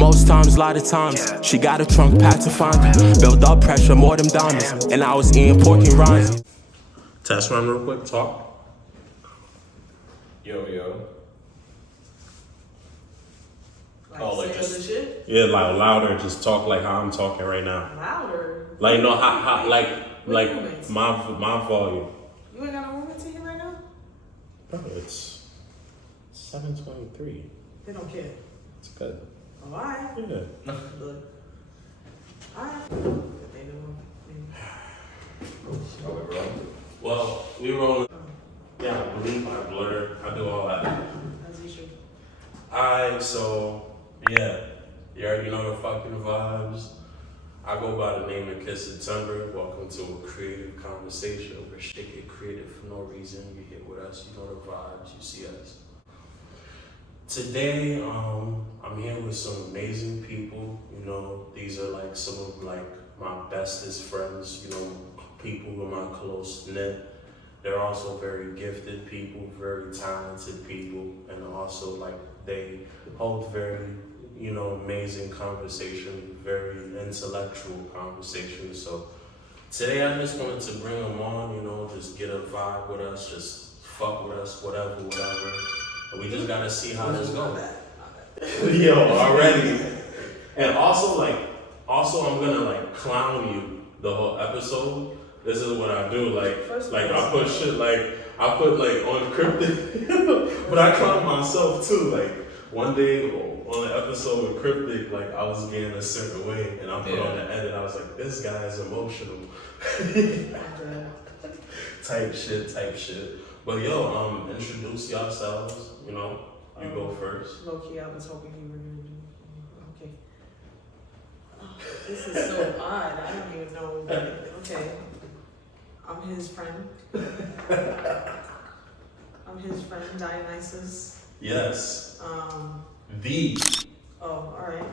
Most times, a lot of times, she got a trunk packed to find me. Built up pressure, more them diamonds, and I was eating pork and rinds. Test run real quick, talk. Yo. Like just shit? Yeah, like louder, just talk like how I'm talking right now. Louder? Like, no, how like my volume. You ain't got no roommates in here right now? Bro, it's 7:23. They don't care. It's good. Oh, alright. Yeah. Look. Alright. They know. Are we rolling? Well, we rolling. Yeah, I believe I blur. I do all that. As usual. Alright, so yeah, you already know the fucking vibes. I go by the name of Kiid September. Welcome to a creative conversation where shit get creative for no reason. You here with us, you know the vibes, you see us. Today, I'm here with some amazing people. You know, these are like some of like my bestest friends. You know, people who are my close knit. They're also very gifted people, very talented people, and also like they hold very, you know, amazing conversation, very intellectual conversation. So today I just wanted to bring them on, you know, just get a vibe with us, just fuck with us, whatever. And we just gotta see how this goes. Yo, already. And also I'm gonna like clown you the whole episode. This is what I do, like I put shit I put on cryptic, but I clown myself too. Like one day on the episode with cryptic, like I was getting a certain way, and I put on the edit. I was like, this guy is emotional. type shit. But yo, introduce yourselves. You know, you go first. Low key, I was hoping you were gonna do. Okay. Oh, this is so odd. I don't even know. Okay. I'm his friend. I'm his friend, Dionysus. Yes. The. Oh, alright.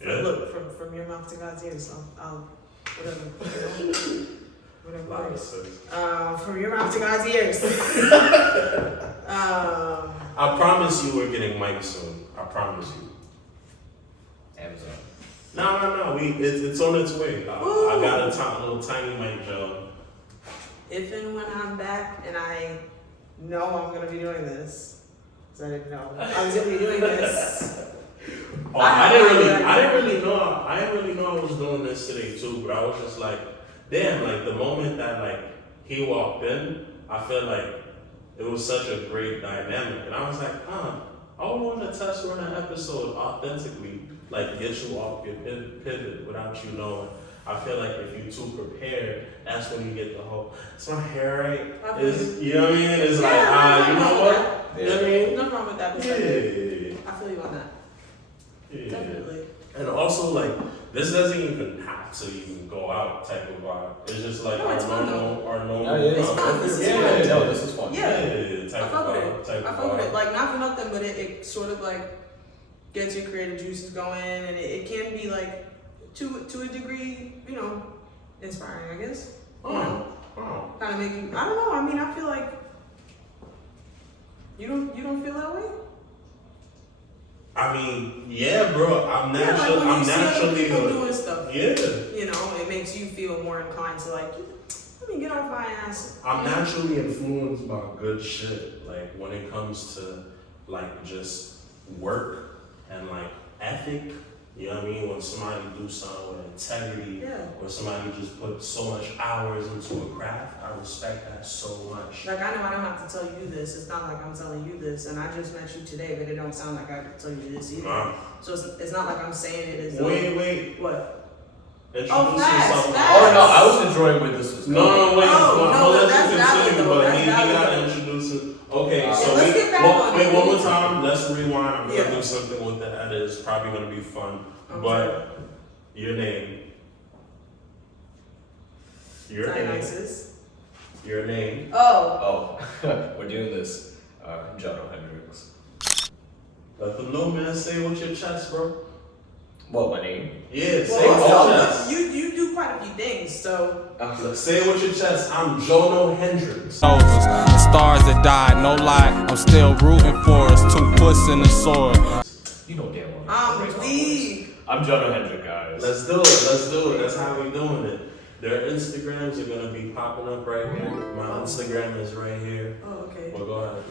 Yeah. Look, from your mouth to God's ears, so I'll whatever. From your mouth to God's ears. I promise you we're getting mic soon. I promise you. Amazon. No. It's on its way. I got a little tiny mic, Joe. If and when I'm back and I know I'm gonna be doing this, because I didn't know I was gonna be doing this. I didn't really know I was doing this today too, but I was just like, damn, like the moment that like he walked in, I felt like it was such a great dynamic. And I was like, I want to test run an episode authentically, like get you off your pivot without you knowing. I feel like if you're too prepared, that's when you get the whole, is my hair right? You know what I mean? It's you know what? Yeah. You know what I mean? Nothing wrong with that. Yeah. I feel you on that. Yeah. Definitely. And also, like, this doesn't even have to even go out type of vibe. It's just like our normal. It's fun. This is fun. No, this is fun. Yeah. Type I fuck of with vibe. it. I fuck with it. Like, not for nothing, but it sort of like gets your creative juices going, and it can be like to a degree, you know, inspiring, I guess. Kind of make you. I don't know. I mean, I feel like you don't feel that way. I mean, yeah, bro. I'm Like naturally. people doing stuff. Yeah. You know, it makes you feel more inclined to like, let me get off my ass. I'm naturally influenced by good shit. Like when it comes to like just work and like ethic. You know what I mean? When somebody do something with integrity, or somebody just put so much hours into a craft, I respect that so much. Like, I know I don't have to tell you this. It's not like I'm telling you this, and I just met you today, but it don't sound like I have to tell you this either. So it's not like I'm saying it as though... Wait. What? Introduce facts. yourself. Oh no, I was enjoying where this was going. No, wait. No, Let's that's continue, valid, but he though. gotta introduce it. Okay, so let's get back on it. one more time. Let's rewind. I'm gonna do something with the edit. It's probably gonna be fun. But your name. Dionysus. Your name. Oh, we're doing this. Jono Hendrix. Let them know, man. Say it with your chest, bro. What, my name? Yeah, say it with your chest. You do quite a few things, so... Say it with your chest. I'm Jono Hendrix. The stars that died, no lie. I'm still rooting for us. 2 puss in the sword. You know damn I'm weak. I'm Jono Hendrix, guys. Let's do it. That's how we doing it. Their Instagrams are gonna be popping up right here. My Instagram is right here. Oh, okay. Well, go ahead.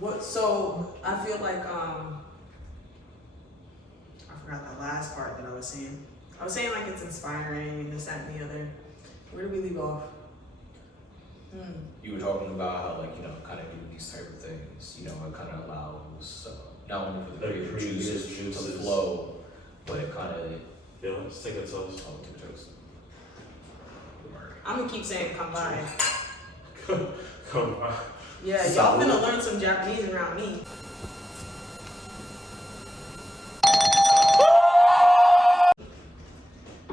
What? So I feel like I forgot that last part that I was saying. I was saying like it's inspiring and this, that, and the other. Where did we leave off? You were talking about how, like, you know, kind of doing these type of things, you know, it kind of allows not only for the creative juices to flow, but it kind of. Yeah, let's take a toast. Oh, take a toast. I'm gonna keep saying come by. Come on. Yeah, y'all finna learn some Japanese around me.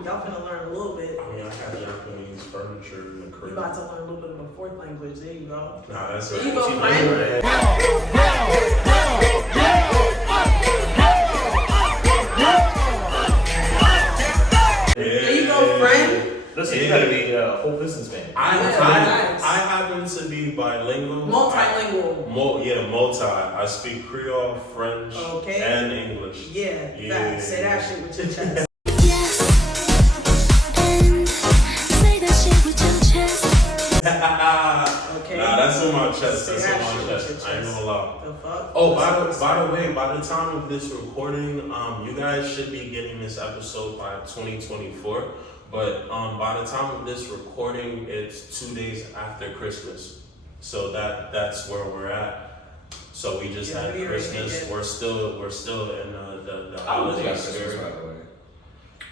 Y'all finna learn a little bit. I mean, I got Japanese furniture in the You crib. about to learn a little bit of a fourth language. There you go. Nah, that's There right. you go, She friend. right. There you go, friend. Listen, you gotta be a whole businessman. I Facts. happen to be bilingual. Multilingual. Multi. I speak Creole, French, Okay. and English. Yeah, Yeah. facts. Say that shit with your chest. Okay. Nah, that's in my chest. Say That's that in my shit with chest. your I ain't chest. gonna lie. The fuck? Oh, by the way, by the time of this recording, you guys should be getting this episode by 2024. But by the time of this recording, it's 2 days after Christmas. So that's where we're at. So we just had Christmas. We're still in the holiday spirit. By the way.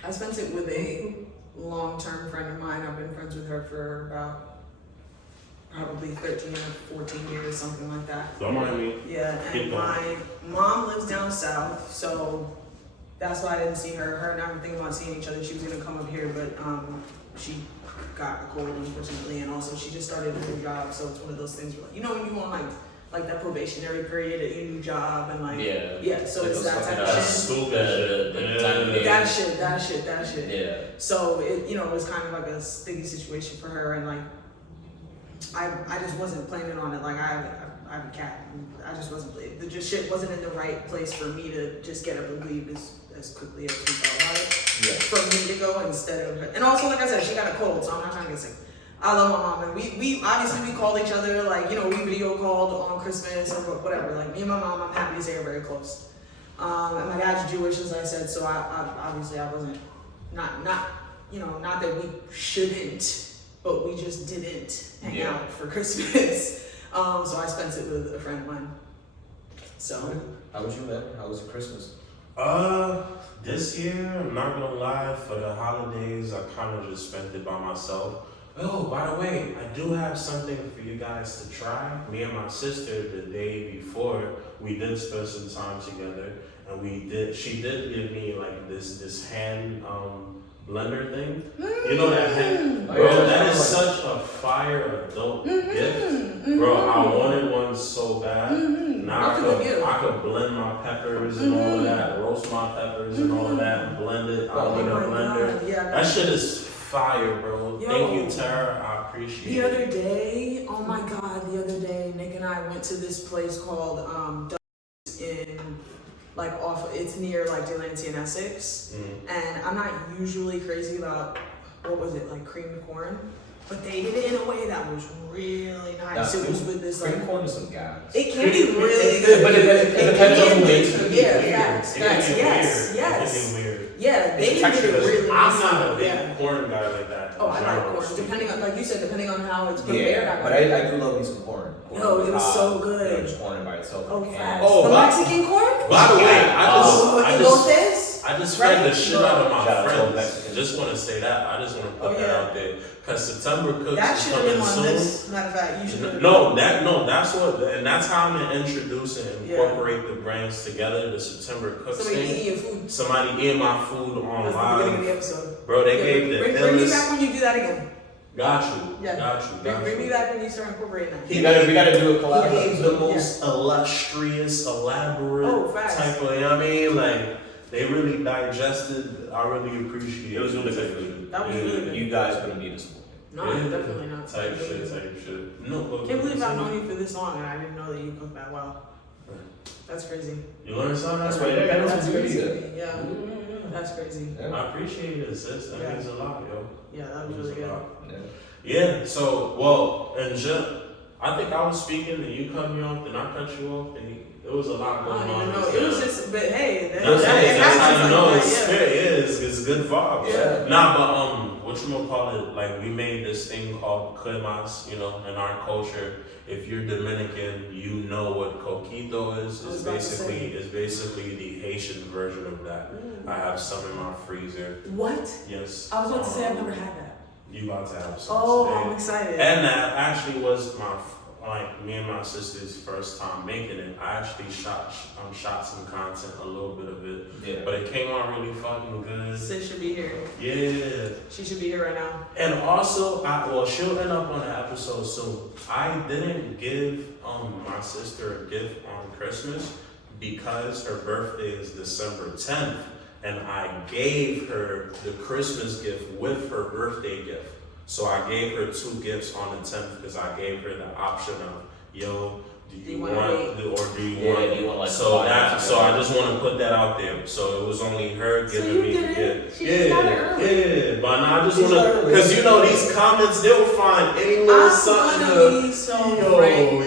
I spent it with a long-term friend of mine. I've been friends with her for about probably 13 or 14 years, something like that. Don't mind me. Yeah, Keep and going. my mom lives down south, so that's why I didn't see her. Her and I were thinking about seeing each other. She was gonna come up here, but she got a cold, unfortunately, and also she just started a new job, so it's one of those things where, you know, when you want like that probationary period at your new job and like so Like it's those that type of That's shit. stupid shit. That shit. Yeah. So it, you know, it was kind of like a sticky situation for her, and like I just wasn't planning on it. Like I have a cat, and I just wasn't. The just shit wasn't in the right place for me to just get up and leave as quickly as we thought about it. Yeah. For me to go instead of her. And also, like I said, she got a cold, so I'm not trying to get sick. I love my mom, and we obviously we called each other, like, you know, we video called on Christmas or whatever. Like me and my mom, I'm happy to say, are very close. And my dad's Jewish, as I said, so I obviously I wasn't not that we shouldn't, but we just didn't hang out for Christmas. So I spent it with a friend of mine. So How was you, man? How was your Christmas? This year, I'm not gonna lie, for the holidays, I kind of just spent it by myself. Oh, by the way, I do have something for you guys to try. Me and my sister, the day before, we did spend some time together, and she did give me like this hand blender thing. You know that hand? Bro, that is such a fire adult gift. Bro, I wanted one so bad. Now I could blend my peppers and all of that, roast my peppers and all of that, and blend it. I don't need a blender. God, yeah, That shit is fire, bro. Yo. Thank you, Tara. I appreciate the it. other day, oh my god, the other day, Nick and I went to this place called in like it's near like Delancey and Essex. And I'm not usually crazy about, what was it, like creamed corn? But they did it in a way that was really nice. It was with this like, cream corn is some gas. it can be really good. But it depends on the way It to can do be, it. yeah, facts, yes. It can be weird. Yeah, they did texture it doesn't- really I'm nice. not a big Yeah. corn guy like that. Oh, I like corn. Depending on, like you said, depending on how it's prepared. Yeah, but I do love me some corn. Yo, it was so good. You know, just corn by itself. Oh, can. facts. Oh, the by- Mexican corn? By the way, I just fed the Right? shit out of my Shout out to all friends. Mexicans. Just want to say that. I just want to put Oh, that yeah. out there. Cause September cooks That is should have been coming on soon. this. Matter of fact, you should have. That's how I'm gonna introduce and Yeah. incorporate the brands together. The September cooks Somebody thing. eating your food. Somebody eating my food on That's the beginning of the live. episode. Bro, they Yeah, gave the bring me illest. back when you do that again. Got you. Yeah. Got you. Bring me back when you start incorporating that. We gotta do a collab. He gave the most illustrious, elaborate facts. type of, you know what I mean? Like, they really digested. I really appreciate it. It was really good food. That was really good. You guys gonna be disappointed. No, definitely not. Type shit. No, Can't believe I've known you for this long and I didn't know that you cook that well. That's crazy. You learn something? That's why independence was good. crazy. Yeah. That's crazy. Yeah. I appreciate it, sis. That means a lot, yo. Yeah, that was really good. Yeah, so, well, and I think I was speaking and you cut me off, and I cut you off, and it was a lot I going don't on. even know. It was just, but hey, That's how you know it's yeah. spirit. Yeah, it's good vibes. Yeah. Nah, but whatchamacallit, like we made this thing called cremas, you know, in our culture. If you're Dominican, you know what coquito is. It's basically the Haitian version of that. I have some in my freezer. What? Yes. I was about to say I've never had that. You about to have some Oh, today. I'm excited. And that actually was me and my sister's first time making it. I actually shot some content, a little bit of it. Yeah. But it came out really fucking good. Sis should be here. Yeah. She should be here right now. And also, she'll end up on the episode soon. I didn't give my sister a gift on Christmas because her birthday is December 10th. And I gave her the Christmas gift with her birthday gift. So I gave her 2 gifts on the 10th because I gave her the option of, yo, do you want like so I just want to put that out there. So it was only her giving me a gift. Yeah. But now I just want to, because you know these comments, they'll find any little something.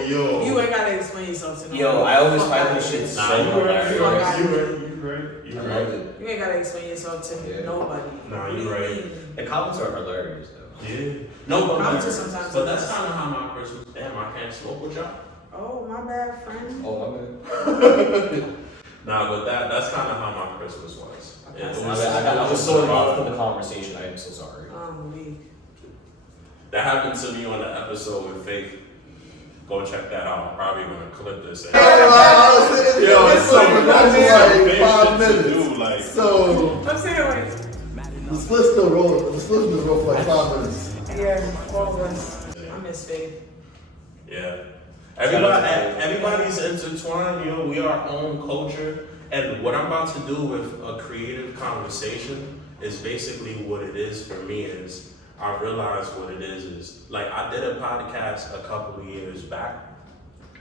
Yo. You ain't gotta explain yourself to me. Yo, I always find this shit so hilarious. You right. I love it. You ain't gotta explain yourself to nobody. Nah, you right. The comments are hilarious though. Yeah. No, but sometimes. But that's kind of how my Christmas. Damn, I can't smoke with y'all. Oh, my bad, friend. Oh, my bad. Nah, but that's kind of how my Christmas was. I was so involved in the conversation. I am so sorry. That happened to me on the episode with Faith. Go check that out. I'm probably gonna clip this. It's like 5 minutes. So I'm saying the split's still rolling. The split's been rolling for like 5 minutes. yeah, all of us. I miss Faith. Yeah. Everybody's intertwined, you know, we are our own culture. And what I'm about to do with a creative conversation is basically what it is for me is I realized what it is like I did a podcast a couple of years back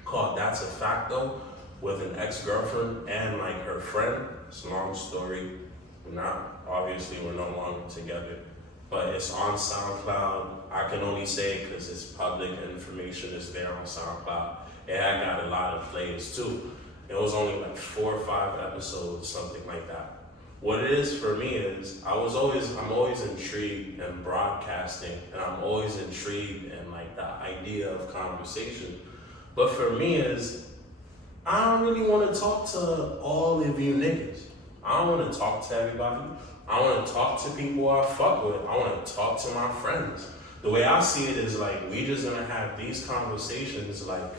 called That's a Fact Though with an ex-girlfriend and like her friend. It's a long story. We're no longer together. But it's on SoundCloud. I can only say it because it's public information. It's there on SoundCloud. It had got a lot of plays too. It was only like 4 or 5 episodes, something like that. What it is for me is I'm always intrigued in broadcasting, and I'm always intrigued in like the idea of conversation. But for me is I don't really want to talk to all of you niggas. I don't want to talk to everybody. I want to talk to people I fuck with. I want to talk to my friends. The way I see it is like we just gonna have these conversations like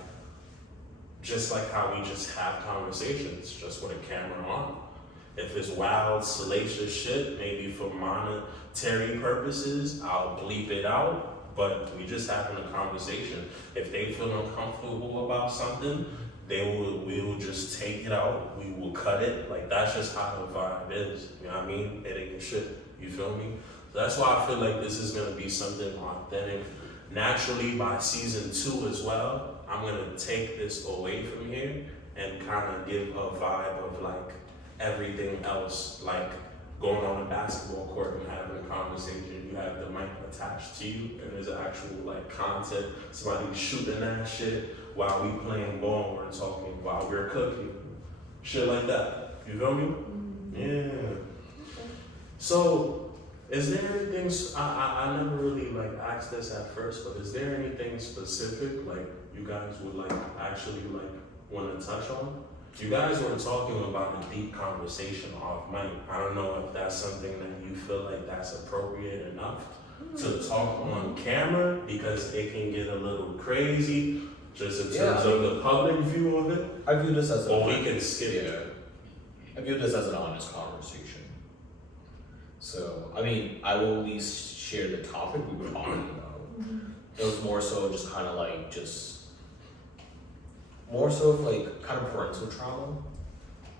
just like how we just have conversations, just with a camera on. If it's wild, salacious shit, maybe for monetary purposes, I'll bleep it out, but we just having a conversation. If they feel uncomfortable about something, we will just take it out, we will cut it. Like that's just how the vibe is, you know what I mean? It ain't shit, you feel me? So that's why I feel like this is gonna be something authentic. Naturally, by season 2 as well, I'm gonna take this away from here and kind of give a vibe of like everything else, like going on a basketball court and having a conversation. You have the mic attached to you, and there's actual like content. Somebody shooting that shit while we playing ball, we're talking while we're cooking, shit like that. You feel me? Yeah. So, is there anything? I never really like asked this at first, but is there anything specific like you guys would like actually like want to touch on? You guys were talking about a deep conversation off mic. I don't know if that's something that you feel like that's appropriate enough to talk on camera because it can get a little crazy just in terms of the public view of it. I view this as we can skip it. I view this as an honest conversation. So, I mean, I will at least share the topic we were talking about. It was more so just kind of like more so of like kind of parental trauma,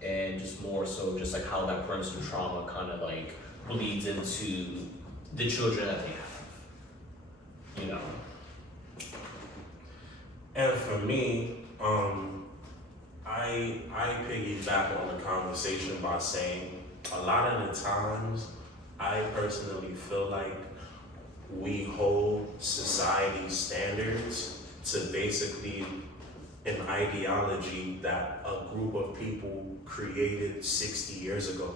and just more so just like how that parental trauma kind of like bleeds into the children that they have, you know. And for me, I I piggyback on the conversation by saying a lot of the times I personally feel like we hold society standards to basically an ideology that a group of people created 60 years ago.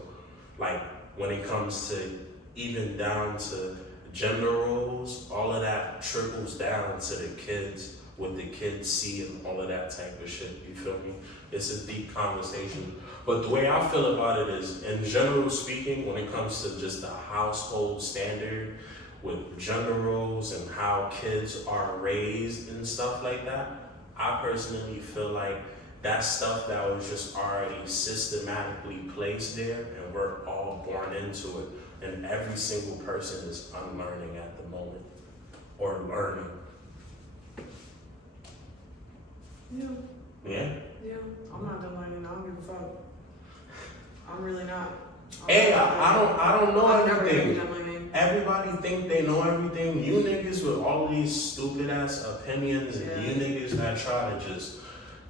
Like when it comes to even down to gender roles, all of that trickles down to the kids, what the kids see and all of that type of shit, you feel me? It's a deep conversation. But the way I feel about it is, in general speaking, when it comes to just the household standard with gender roles and how kids are raised and stuff like that, I personally feel like that's stuff that was just already systematically placed there and we're all born into it. And every single person is unlearning at the moment, or learning. Yeah. Yeah? Yeah. I'm not done learning. I don't give a fuck. I'm really not. Hey, I don't know I'm never gonna be everything. done learning. Everybody think they know everything. You niggas with all these stupid ass opinions and you niggas that try to just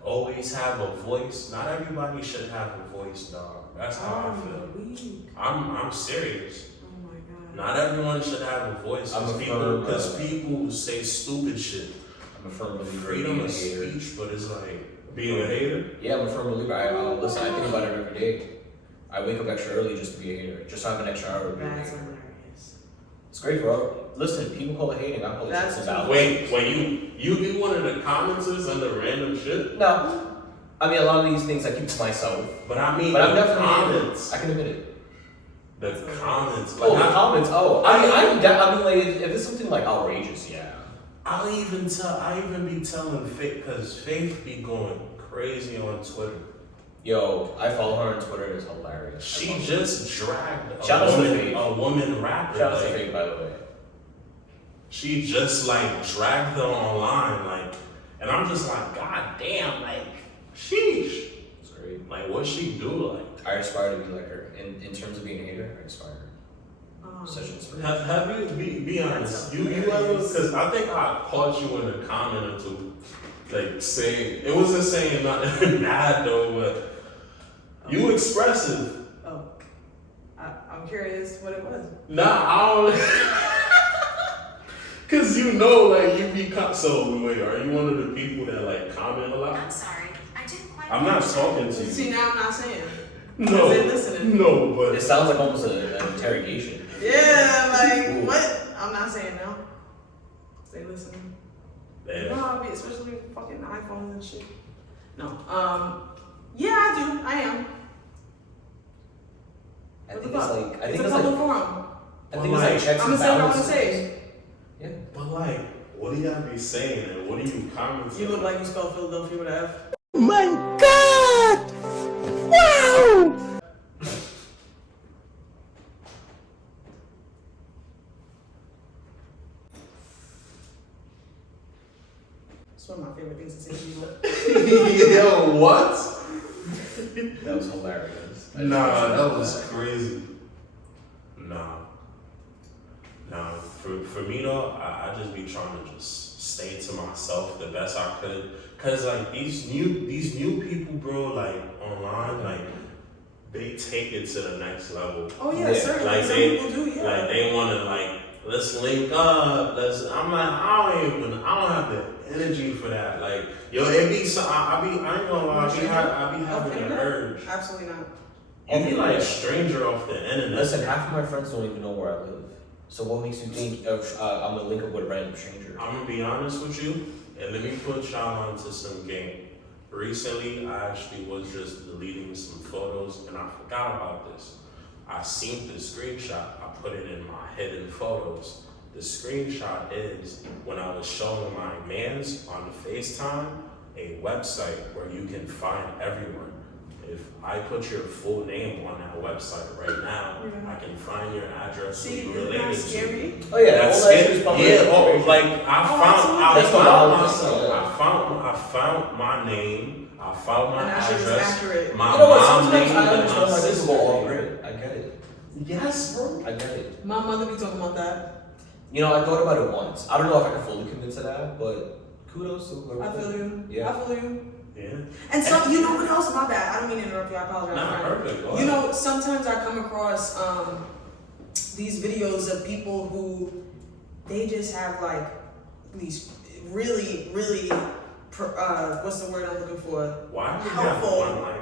always have a voice. Not everybody should have a voice, dog. That's how I feel. Weak. I'm serious. Oh my god. Not everyone should have a voice because people say stupid shit. I'm a firm believer. Freedom of speech, but it's like being a hater. Yeah, I'm a firm believer. Listen, I think about it every day. I wake up extra early just to be a hater, just to have an extra hour to be a That's hater. hilarious. It's great, bro. Listen, people call it hating. I call it That's just about. Wait, when you be one of the commenters under random shit? No. I mean, a lot of these things I keep to myself. But I mean, But I'm the definitely comments. I can admit it. The comments. Oh, the Like, comments. Oh, I mean, like, if it's something like outrageous, yeah. I even be telling Faith, because Faith be going crazy on Twitter. Yo, I follow her on Twitter. It's hilarious. She just dragged Shout out to Faith. a woman rapper. Shout out to like, Faith, by the way. She just like dragged her online, like, and I'm just like, God damn, like, sheesh. It's great. Like, what she do, like? I aspire to be like her. In terms of being a hater, I aspire. Such an inspiration. Have you, be honest, you ever, because I think I caught you in a comment or two, like saying, it wasn't saying nothing bad though, but you expressive. Oh. I'm curious what it was. Nah, I don't, because you know, like, you be, so wait, are you one of the people that like comment a lot? I'm sorry, I didn't quite. I'm not talking to you. See, now I'm not saying. No, They listening. no, but It sounds like almost an interrogation. Yeah, like, Ooh. what? I'm not saying no. Stay listening. yeah. No, especially fucking iPhones and shit. No. Yeah, I do. I am. I What think the it's fuck? like I It's think a it's public like forum. I think it's like checks I'm and gonna say what I want to balances. say. Yeah. But like, what do y'all be saying and what do you commenting? You look like you spelled Philadelphia with an F. My God! Wow! It's one of my favorite things to say to people. Yo, what? That was hilarious. Nah, that was crazy. Nah. For me though, I just be trying to just stay to myself the best I could. Cause like these new people, bro, like online, like they take it to the next level. Oh yeah, Yeah, certainly. like Some they- people do, yeah. Like they wanna like, let's link up. I'm like, I don't have the energy for that. Like, yo, it be so I ain't gonna lie, I be having an urge. Absolutely not. You be like a stranger off the internet. Listen, half of my friends don't even know where I live. So what makes you think I'm gonna link up with a random stranger? I'm gonna be honest with you, and let me put y'all onto some game. Recently, I actually was just deleting some photos, and I forgot about this. I seen the screenshot. I put it in my hidden photos. The screenshot is when I was showing my mans on FaceTime a website where you can find everyone. If I put your full name on that website right now, I can find your address See, who you isn't that related to. scary? Oh yeah, That's all that it. shit is public Yeah, information. like I found my name, I found my And that shit is address, accurate. my You know what? mom Sometimes name, I and understand my why people sister go off name. grid. I get it. Yes, bro. I get it. My mother be talking about that. You know, I thought about it once. I don't know if I can fully commit to that, but kudos to whoever. I feel you. Yeah. I feel you. Yeah. And so, you know what else? My bad. I don't mean to interrupt you. I apologize. Nah, perfect. Go You ahead. know, sometimes I come across these videos of people who they just have like these really, really, what's the word I'm looking for? Why do you helpful. have one liner?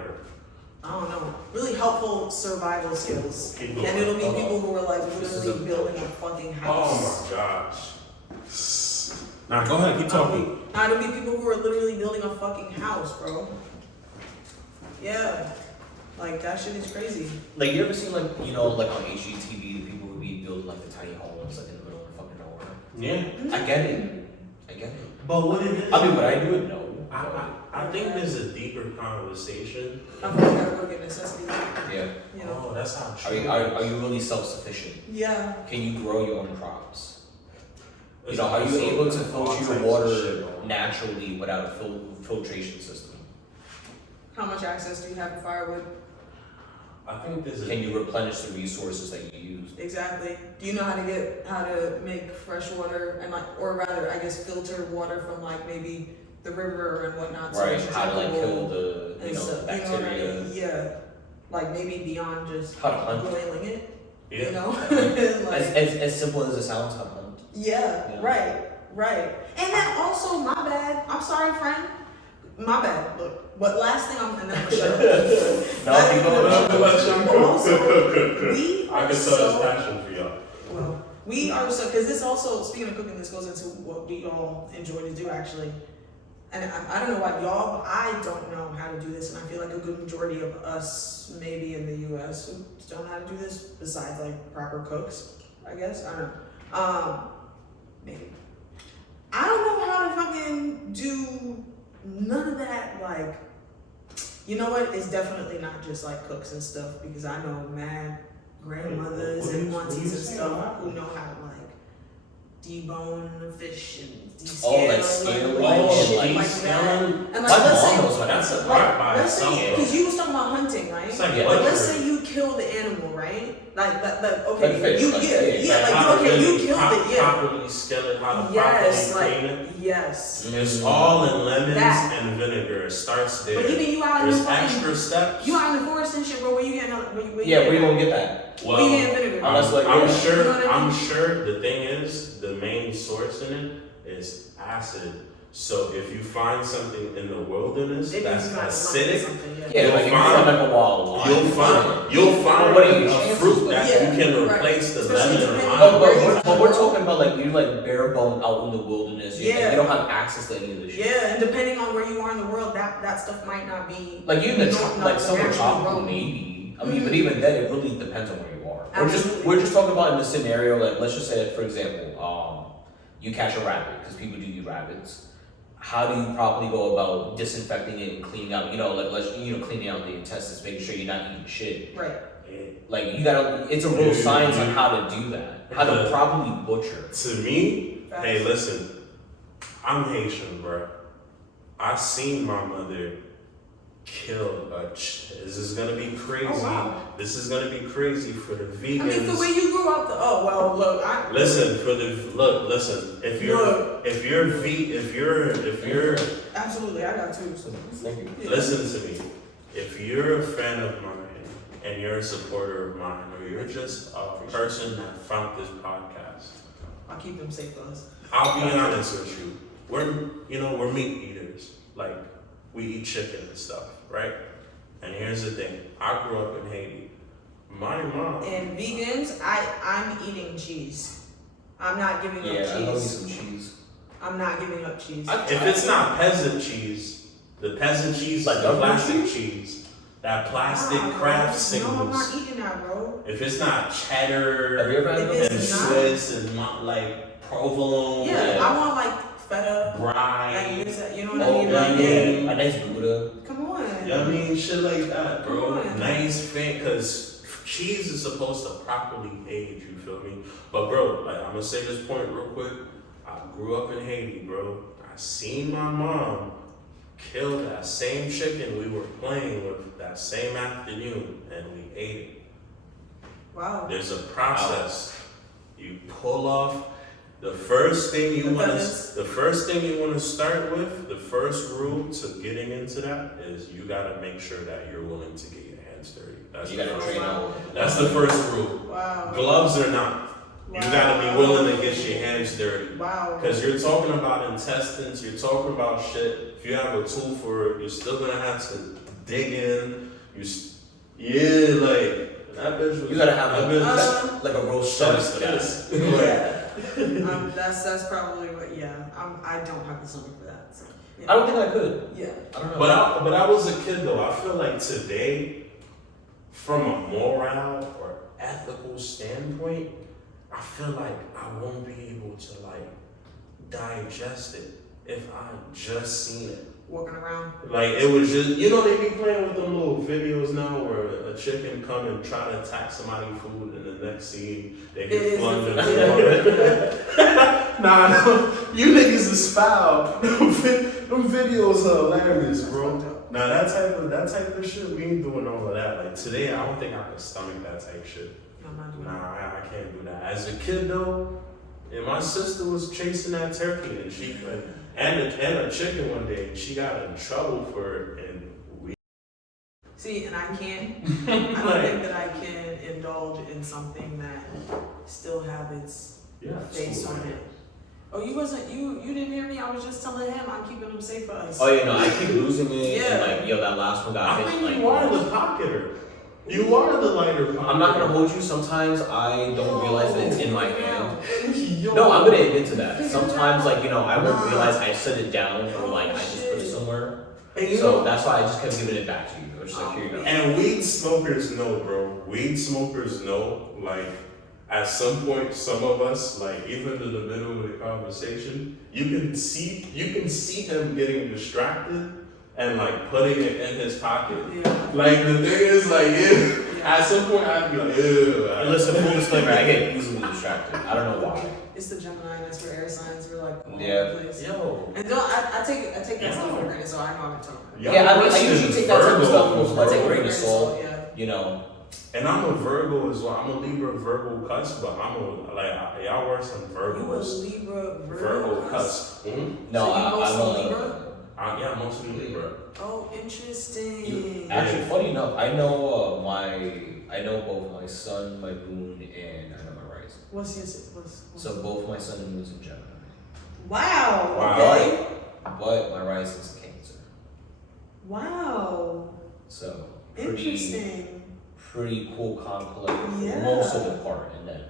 I don't know. Really helpful survival skills. People- And it'll be hold on. people who are like This is literally a- building a fucking house. Oh my gosh. Nah, go ahead, keep talking. Nah, it'll be people who are literally building a fucking house, bro. Yeah. Like, that shit is crazy. Like, you ever seen, like, you know, like on HGTV, the people would be building, like, the tiny homes, like, in the middle of fucking nowhere? Yeah. I get it. But what it is, I mean, would I do it? No. I think there's a deeper conversation. I feel like I gotta go get necessities. Yeah. You know? Oh, that's how Are true. are you really self-sufficient? Yeah. Can you grow your own crops? You It's know, are you also able to all filter types your of water shit. naturally without a filtration system? How much access do you have to firewood? I think there's a Can you replenish the resources that you use? Exactly. Do you know how to make fresh water and like, or rather, I guess, filter water from like maybe the river and whatnot? Right, it's how to like kill drinkable the, you and know, stuff, the you know what I bacteria. mean? Yeah. Like maybe beyond just How to hunt. boiling it. yeah. You know. like, As simple as it sounds, how to hunt. yeah. Yeah. Right. And then also, my bad. I'm sorry, friend. My bad. Look. But last thing I'm gonna shut up. No, people Also, we I are can tell his so passion for y'all. well. We are so because this also, speaking of cooking, this goes into what we all enjoy to do actually. And I don't know about y'all, but I don't know how to do this, and I feel like a good majority of us, maybe in the U.S., who don't know how to do this, besides like proper cooks, I guess. I don't know. Maybe. I don't know how to fucking do none of that. Like, you know what? It's definitely not just like cooks and stuff, because I know mad grandmothers What do and you- what do you aunties and say stuff about who know how to like debone the fish and descale Oh, like scaling shit and, like, that. And like, My let's mom say, knows how to That's a do part by let's say, itself. because you was talking about hunting, right? It's like Yeah. Like, let's butchery. say you kill the animal, right? Like okay, Like fish, you like, yeah, yeah, like how to okay, you really killed it, yeah. properly scale it, how to Yes, properly like clean it. yes. It's all in lemons That. and vinegar. It starts there. But even you out in the There's fucking, extra steps. you out in the forest and shit, bro. Where you getting? Where Yeah, where you getting- gonna get that? where you getting vinegar? Unless, like, I'm yeah. sure. You know what I I'm mean? sure. The thing is, the main source in it is acid. So if you find something in the wilderness It that's means you gotta lump acidic, something, Yeah, You'll like if you find- find like a wild lime. you'll find What are you, a chances fruit with that that? you can Yeah, replace the Especially lemon and depending lime. on where you But from, we're bro. talking about like you're like bare bone out in the wilderness. Yeah. You don't have access to any of this shit. Yeah, and depending on where you are in the world, that stuff might not be. Like you in the not like somewhere naturally tropical grown. maybe. I mean, but even then, it really depends on where you are. Absolutely. We're just talking about in the scenario. Like let's just say, for example, you catch a rabbit because people do eat rabbits. How do you properly go about disinfecting it and cleaning out? You know, like cleaning out the intestines, making sure you're not eating shit. Right. Like you gotta. It's a real science on how to do that. How to properly butcher. To me, hey, listen, I'm Haitian, bro. I seen my mother kill this is gonna be crazy. Oh, wow. This is gonna be crazy for the vegans. I mean, the way you grew up, look, Listen, listen. If you're absolutely, I got two. So. Thank you. Yeah. listen to me. If you're a fan of mine and you're a supporter of mine, or you're just a person that found this podcast, I'll keep them safe for us. I'll be honest with you. We're meat eaters. Like, we eat chicken and stuff, right? And here's the thing. I grew up in Haiti. My mom. And vegans, I'm eating cheese. I'm not giving up Yeah, I love me cheese. some cheese. I'm not giving up cheese. If it's not peasant cheese, the peasant cheese, Like like the government plastic cheese? cheese, that plastic Nah, craft bro. No, I'm not singles. eating that, bro. If it's not cheddar Have you ever had If those? and it's not- Swiss and like provolone, Yeah, Yeah. I want like feta. rye, Like, you know what I Oh, mean? yeah, Like, yeah. A nice Gouda. Come on. you know what I mean? Shit like that, bro. Come on. Nice fan, because cheese is supposed to properly age, you feel me? But bro, like, I'm gonna say this point real quick. I grew up in Haiti, bro. I seen my mom kill that same chicken we were playing with that same afternoon, and we ate it. Wow. There's a process. You pull off The first thing you The want feathers. to, the first thing you want to start with, the first rule to getting into that is you gotta make sure that you're willing to get your hands dirty. That's You the gotta first train rule. out. That's the first rule. Wow. Gloves or not, you gotta be willing to get your hands dirty. Wow. Because you're talking about intestines, you're talking about shit. If you have a tool for it, you're still gonna have to dig in. Like that bitch was. You gotta have that bitch- like a real Chef's chef. kiss. Yeah. That's probably what. Yeah. I don't have the stomach for that. So, yeah. I don't think I could. Yeah. I don't know. But I was a kid though. I feel like today, from a moral or ethical standpoint, I feel like I won't be able to like digest it if I just seen it. Walking around. Like it was just, you know, they be playing with them little videos now where a chicken come and try to attack somebody's food, and the next scene they It get is flung in the the water. Nah, no, you niggas is foul. Them videos are hilarious, bro. Now that type of shit, we ain't doing all of that. Like today, I don't think I could stomach that type shit. I'm not doing Nah, I can't do that. As a kid though, and my sister was chasing that turkey, and she and a chicken one day, and she got in trouble for it, and we. See, and I can't. I don't think that I can indulge in something that still have its face on it. Oh, you didn't hear me? I was just telling him I'm keeping him safe for us. Oh yeah, no, I keep losing it. Yeah. And like, yo, that last one got I hit. think Like, you are the pocketer. You are the lighter pocketer. I'm not gonna hold you. Sometimes I don't realize that it's in my hand. Yo. No, I'm gonna admit to that. Sometimes, like, I won't realize I set it down or like I just put it somewhere. And you So know, that's why I just kept giving it back to you. I was just like, here you go. and weed smokers know, bro. Weed smokers know, like, at some point, some of us, like, even in the middle of the conversation, you can see him getting distracted and like putting it in his pocket. Yeah. Like the thing is, like, at some point I'd be like, ew. And listen, full disclaimer, I get easily distracted. I don't know why. It's the Gemini, that's where air signs are like all Yeah. over the place. Yo. And I take that stuff for granted, so I know I'm talking. Yeah, I mean, I usually take that type of stuff Virgos, with like a bro. grain of salt. Yeah. And I'm a Virgo as well. I'm a Libra Virgo cusp, but y'all worse than You a Virgos. Libra, Virgo cusp. No, So you I'm mostly a. Libra? Yeah, mostly Libra. Oh, interesting. Actually, funny enough, I know both my sun, my moon, and I know my rising. What's So both my sun and moon is in Gemini. Wow. Wow. Okay. But my rising is in Cancer. Wow. So Interesting. pretty cool, calm, collective Yeah. for most of the part, and then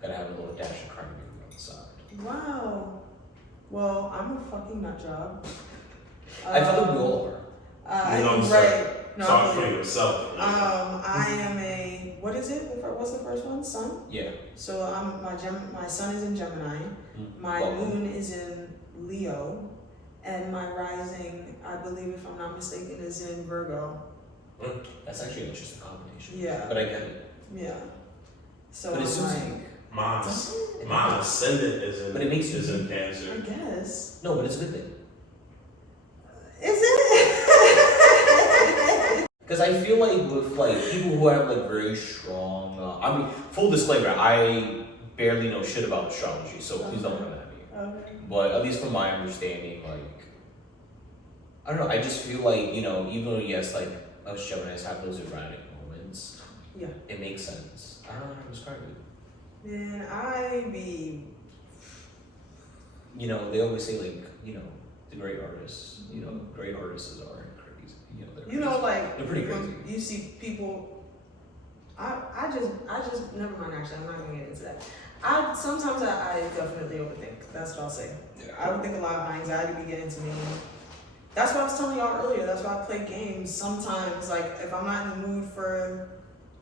gotta have a little dash of crime on the side. Wow. Well, I'm a fucking nut job. I feel like we all are. You know what I'm right. No, Talk I for feel you. yourself. I am a, what is it? What's the first one? Sun? Yeah. So my sun is in Gemini, my moon is in Leo, and my rising, I believe if I'm not mistaken, is in Virgo. That's actually an interesting combination. Yeah. But I get it. Yeah. So But it I'm seems like, like. My ascendant is in, But it makes you- is in I Cancer. guess. No, but it's a good thing. Is it? Because I feel like with like people who have like very strong, I mean, full disclaimer, I barely know shit about astrology, so please don't come at me. Okay. But at least from my understanding, like, I don't know, I just feel like, even though yes, like us Geminis have those erratic moments, Yeah. it makes sense. I don't know how to describe it. Man, I be. They always say like, the great artists, great artists are crazy. They're crazy. Like They're pretty when crazy. you see people. I just never mind. Actually, I'm not gonna get into that. Sometimes I definitely overthink. That's what I'll say. Yeah. I would think a lot of my anxiety be getting to me. That's what I was telling y'all earlier. That's why I play games. Sometimes, like if I'm not in the mood for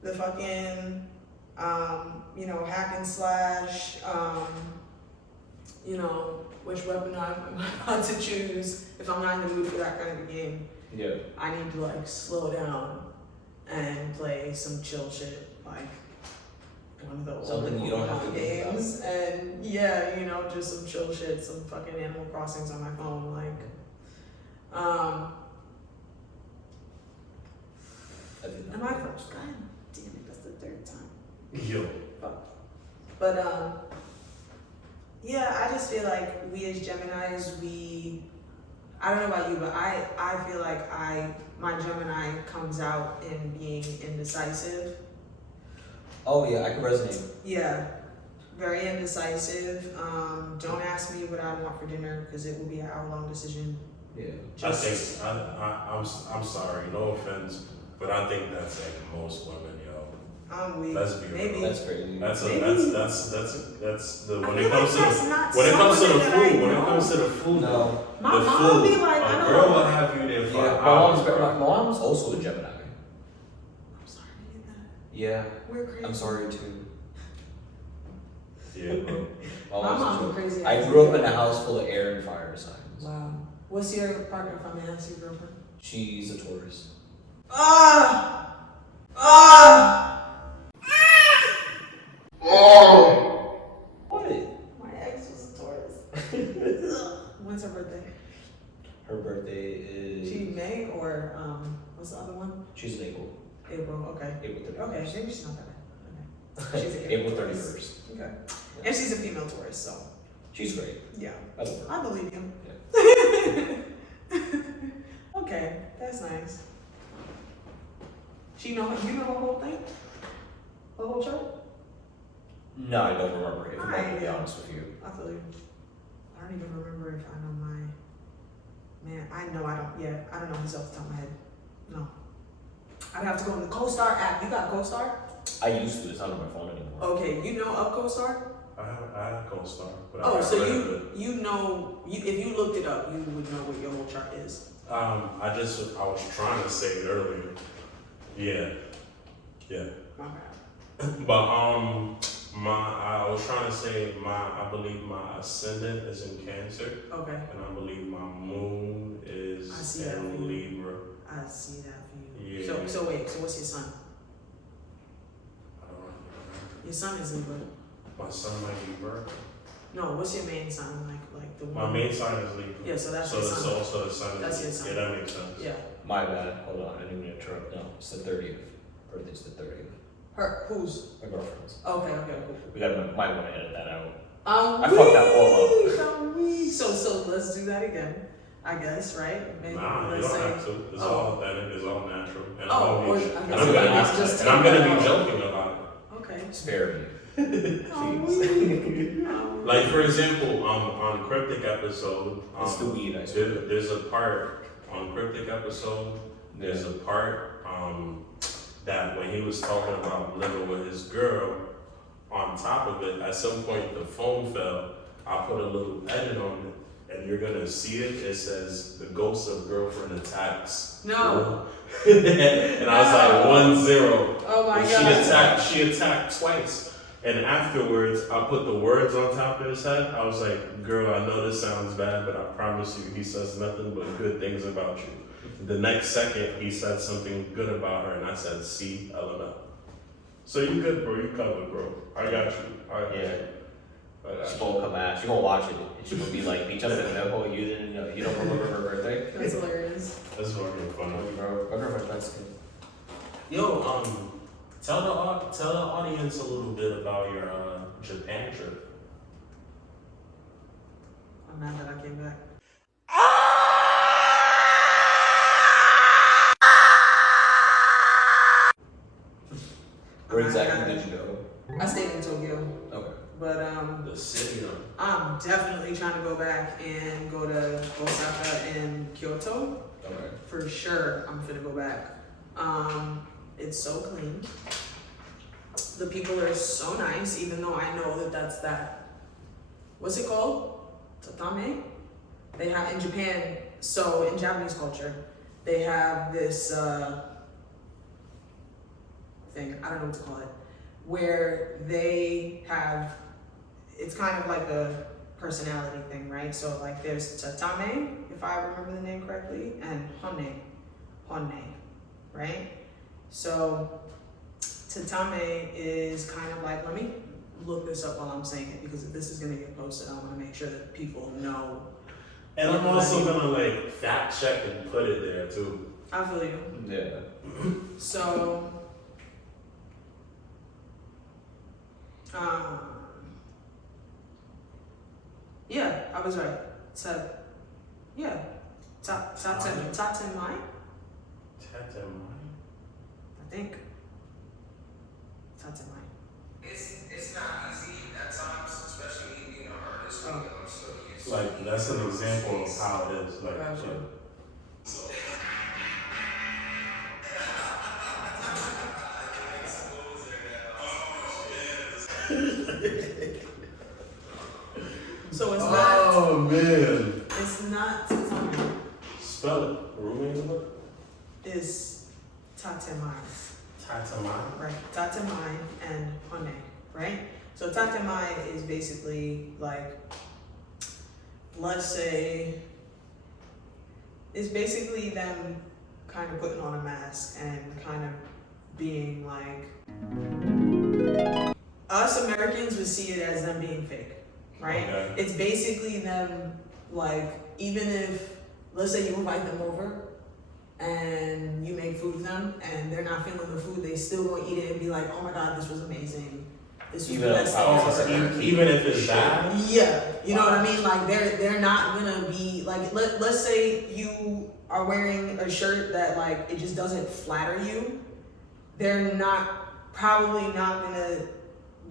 the fucking, hack and slash, which weapon I'm about to choose. If I'm not in the mood for that kind of a game, Yeah. I need to like slow down and play some chill shit, like one of the old Something you don't have to Pokemon think about. games, and yeah, just some chill shit, some fucking Animal Crossings on my phone, like, I did not am I know. first? God damn it, that's the third time. Yo. Fuck. But yeah, feel like we as Geminis, I don't know about you, but I feel like my Gemini comes out in being indecisive. Oh yeah, I can resonate. Yeah, very indecisive. Don't ask me what I want for dinner because it will be an hour-long decision. Yeah. I'm sorry, no offense, but I think that's like most women, yo. I'm weak. Let's be Maybe. real. That's crazy. That's the I when feel it comes like to that's the not when it comes to the someone that I food, when it know. comes to the food, No. My the mom food, be like, I a know. girl will have you there for Yeah, hours. my mom's also a Gemini. I'm sorry to hear that. Yeah. We're crazy. I'm sorry too. Yeah, bro. My mom's crazy. I grew up in a house full of air and fire signs. Wow. What's your partner, if I may ask your girlfriend? She's a Taurus. Ah! What? My ex was a Taurus. When's her birthday? Her birthday is. She May or what's the other one? She's in April. April. Okay. April 31st. Okay. Maybe she's not that bad. Okay. She's an April Taurus. 31st. Okay. And she's a female Taurus, so She's great. yeah. I love her. I believe you. Okay, that's nice. You know the whole thing? The whole chart? No, I don't remember it, if I'm Alright, going to be yeah. honest with you. I feel you. I don't even remember if I know my man. I don't know his off the top of my head. No. I'd have to go in the CoStar app. You got CoStar? I used to, it's not on my phone anymore. Okay, you know of CoStar? I have co-star, but I Oh, got so rid of it. you know, if you looked it up, you would know what your whole chart is. I was trying to say it earlier. Yeah. My bad. But I was trying to say I believe my ascendant is in Cancer, Okay, and I believe my moon is I see that for in you. Libra. I see that for you. Yeah. So wait, so what's your sun? I don't know. Your sun is Libra. My son might be Virgo. No, what's your main sign? Like the one? My main sign is Libra. Yeah, so that's so your it's sun. also the sun. That's your sun. Yeah, that makes sense. Yeah. My bad. Hold on, I didn't mean to interrupt. No, it's the 30th. Birthday's the 30th. Her who's? My girlfriend's. Okay, cool. We might want to edit that out. I fucked that all up. So let's do that again. I guess, right? Maybe Nah, you let's don't say. have to. It's all authentic. It's all natural. And Oh, or I and guess I'm we gonna can be, just and I'm take gonna that be out. joking about Okay. Spare me. it. Like for example, on Cryptic episode, It's the weed, I swear. there's a part on Cryptic episode. There's a part that when he was talking about living with his girl, on top of it, at some point the phone fell. I put a little edit on it, and you're gonna see it. It says the ghost of girlfriend attacks. No. And I was like 1-0. Oh my And god. she attacked twice. And afterwards, I put the words on top of his head. I was like, girl, I know this sounds bad, but I promise you, he says nothing but good things about you. The next second, he said something good about her, and I said, see, LML. So you good, bro. You covered, bro. I got you. I got Yeah. you. I got She you. won't come out. She won't watch it. And she will be like, "Bitch, I didn't know. You didn't know. You don't remember her birthday." That's hilarious. That's fucking funny. Bro, my girlfriend's Mexican. Yo, tell the audience a little bit about your Japan trip. I'm mad that I came back. Where exactly did you go? I stayed in Tokyo, Okay. but The city, I'm definitely trying to go back and go to Osaka and Kyoto. Okay. For sure, I'm gonna go back. It's so clean. The people are so nice, even though I know that that's that. What's it called? Tatame? They have in Japan. So in Japanese culture, they have this thing. I don't know what to call it, where they have. It's kind of like a personality thing, right? So like there's tatame, if I remember the name correctly, and honne, right? So tatame is kind of like, let me look this up while I'm saying it, because if this is gonna get posted, I wanna make sure that people know. and I'm also gonna like fact check and put it there too. I feel you. Yeah. So, Yeah, I was right. Yeah. Top 10 mine, Tatamai? I think. Top 10 mine. It's not easy at times, especially being an artist. Oh. Like, that's an example of how it is. Like, Gotcha. So it's not. oh, man. It's not Tatami. Spell it. Rumi, what? It's Tatemai, Tatamai? right? Tatemai and Hone, right? So Tatemai is basically like, let's say, it's basically them kind of putting on a mask and kind of being like, us Americans would see it as them being fake, right? Okay. It's basically them, like, even if, let's say you invite them over and you make food for them and they're not feeling the food, they still gonna eat it and be like, oh my God, this was amazing. This was Even the best thing if- ever. Even if it's bad? Yeah, you know what I mean? Like they're not gonna be like, let's say you are wearing a shirt that like it just doesn't flatter you. They're probably not gonna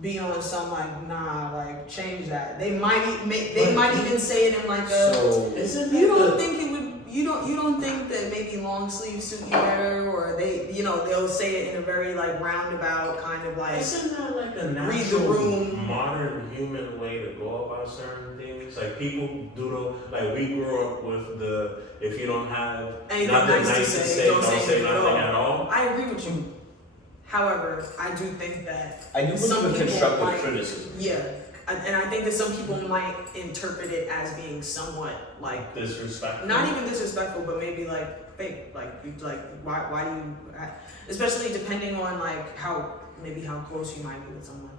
be on some like, nah, like change that. They might even say it in like a, So Isn't you it don't the- think it would, you don't think that maybe long sleeves suit you better, or they'll say it in a very like roundabout kind of like, Isn't that like a read the natural, room. modern human way to go about certain things? Like people do like we grew up with the, if you don't have anything nothing nice to say, don't say anything nothing at all. I agree with you. However, I do think that I do some believe in people constructive might- criticism. yeah, and I think that some people might interpret it as being somewhat like, Disrespectful. not even disrespectful, but maybe like fake. Like why do you? Especially depending on like how close you might be with someone.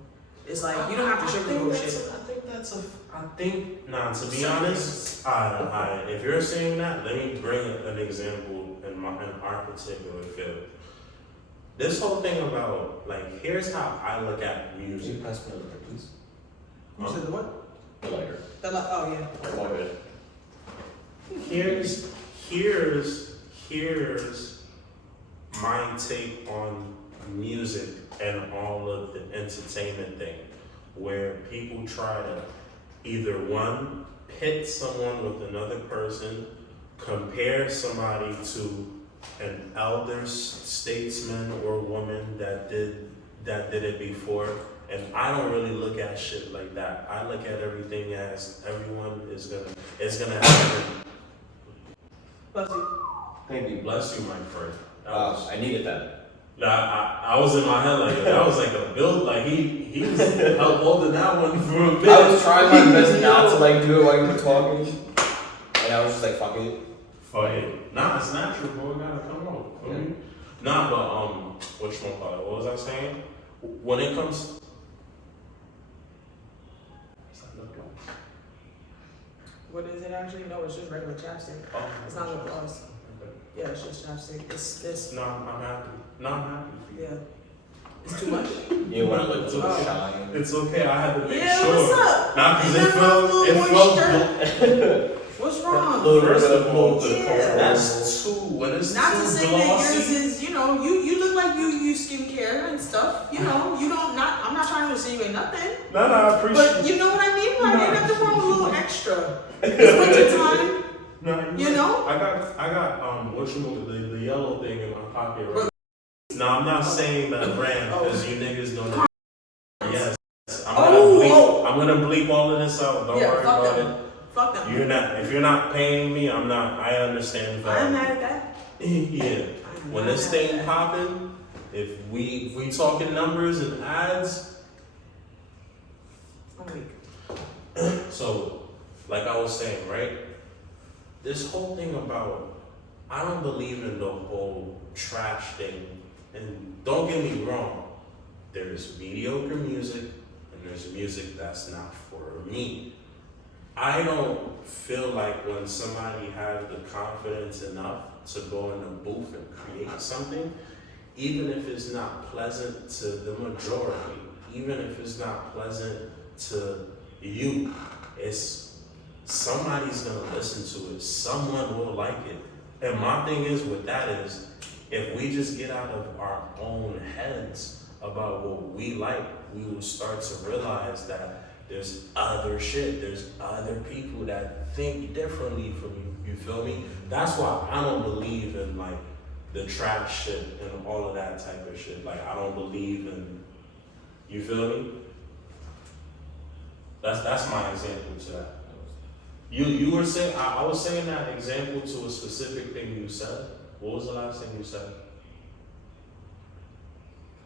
It's like you don't have to sugarcoat shit. I think, to be honest, if you're saying that, let me bring an example in our particular field. This whole thing about, like, here's how I look at Can music. you pass me another, please? You said the what? The lighter. Oh yeah. All good. Here's my take on music and all of the entertainment thing, where people try to either one, pit someone with another person, compare somebody to an elder statesman or woman that did it before. And I don't really look at shit like that. I look at everything as everyone is gonna happen. Bless you. Thank you. Bless you, my friend. That was, I needed that. I was in my head like that was like a build, like he was holding that one for a bit. I was trying my best not to like do it while you were talking, and I was just like, fuck it. Fuck it. Nah, it's natural, bro. It gotta come out. Yeah. Nah, but what was I saying? When it comes, What is it actually? No, it's just regular chapstick. It's not lip gloss. Yeah, it's just chapstick. It's No, I'm happy. No, I'm happy for you. yeah. It's too much. You want to look to Oh. shine. It's okay. I had to make Yeah, sure. what's up? Nah, cause Ain't it nothing wrong felt. with It a felt. moisture. What's wrong? Little First bit of of all, Yeah. that's too. When it's Not too to say that glossy. yours is, you look like you use skincare and stuff. You don't not. I'm not trying to insinuate nothing. No, I appreciate. But you know what I mean? Like, Nah. ain't nothing wrong with a little extra. It's winter time. No, You know? I got the yellow thing in my pocket right. Now I'm not saying that brand because you niggas don't know. Yes, I'm gonna bleep all of this out. Don't Yeah, worry fuck about them. it. Fuck them. You're not. If you're not paying me, I'm not. I understand that. I'm mad at that. Yeah. I'm When mad this at thing that. popping, if we talking numbers and ads, I'm weak. so like I was saying, right? This whole thing about I don't believe in the whole trash thing. And don't get me wrong, there's mediocre music and there's music that's not for me. I don't feel like when somebody has the confidence enough to go in the booth and create something, even if it's not pleasant to the majority, even if it's not pleasant to you, it's somebody's gonna listen to it. Someone will like it. And my thing is with that is, if we just get out of our own heads about what we like, we will start to realize that there's other shit. There's other people that think differently from you. You feel me? That's why I don't believe in like the trash shit and all of that type of shit. Like I don't believe in. You feel me? That's my example to that. You were saying I was saying that example to a specific thing you said. What was the last thing you said?